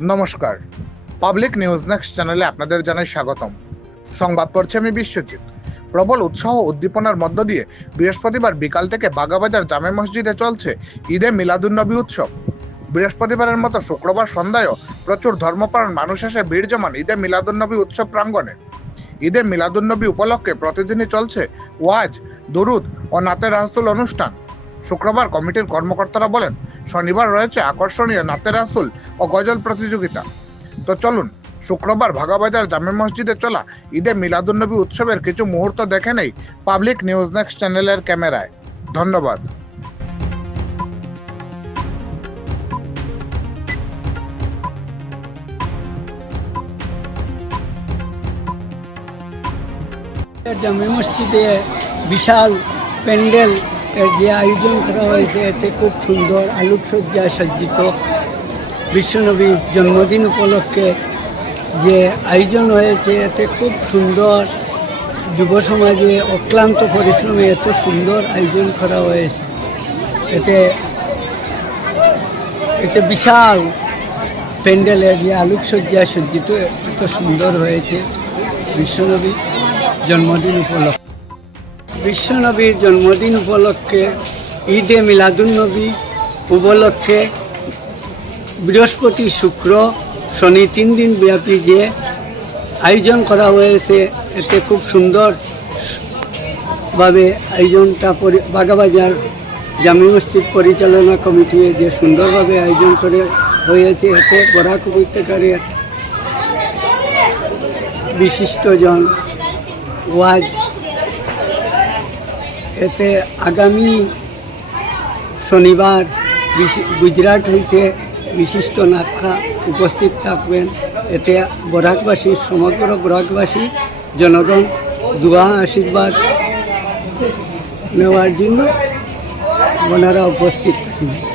নমস্কার। Public news next চ্যানেলে আপনাদের জানাই স্বাগতম। সংবাদ পড়ছে আমি বিশ্বজিৎ। প্রবল উৎসাহ উদ্দীপনার মধ্য দিয়ে বৃহস্পতিবার বিকাল থেকে বাগাবাজার জামে মসজিদে চলছে ঈদে মিলাদুন্নবী উৎসব। বৃহস্পতিবারের মতো শুক্রবার সন্ধ্যায়ও প্রচুর ধর্মপ্রাণ মানুষ এসে ভিড় জমান ঈদে মিলাদুন্নবী উৎসব প্রাঙ্গণে। ঈদে মিলাদুন্নবী উপলক্ষে প্রতিদিনই চলছে ওয়াজ, দুরুদ ও নাতের রাসুল অনুষ্ঠান। শুক্রবার কমিটির কর্মকর্তারা বলেন শনিবার রয়েছে আকর্ষণীয় নাতের রাসুল ও গজল প্রতিযোগিতা। তো চলুন, শুক্রবার ভাগাবাজার জামে মসজিদে চলা ঈদে মিলাদুন্নবী উৎসবের কিছু মুহূর্ত দেখে নেই পাবলিক নিউজ নেক্সট চ্যানেলের ক্যামেরায়। ধন্যবাদ। জামে মসজিদে বিশাল প্যান্ডেল যে আয়োজন করা হয়েছে, এতে খুব সুন্দর আলোকসজ্জায় সজ্জিত। বিশ্বনবীর জন্মদিন উপলক্ষে যে আয়োজন হয়েছে, এতে খুব সুন্দর যুব সমাজে অক্লান্ত পরিশ্রমে এত সুন্দর আয়োজন করা হয়েছে। এতে এতে বিশাল প্যান্ডেলের যে আলোকসজ্জায় সজ্জিত, এত সুন্দর হয়েছে। বিশ্বনবী জন্মদিন উপলক্ষে। বিশ্বনবীর জন্মদিন উপলক্ষে ঈদে মিলাদুন্নবী উপলক্ষে বৃহস্পতি শুক্র শনি তিন দিন ব্যাপী যে আয়োজন করা হয়েছে, এতে খুব সুন্দর ভাবে আয়োজনটা বাগাবাজার জামি মসজিদ পরিচালনা কমিটি যে সুন্দরভাবে আয়োজন করে হয়েছে, এতে বরাক উপত্যকারের বিশিষ্টজন ওয়াজ এতে আগামী শনিবার গুজরাট হইতে বিশিষ্ট নাটকা উপস্থিত থাকবেন। এতে বরাকবাসী, সমগ্র বরাকবাসী, জনগণ, দোয়া আশীর্বাদ নেওয়ার জন্য ওনারা উপস্থিত থাকবেন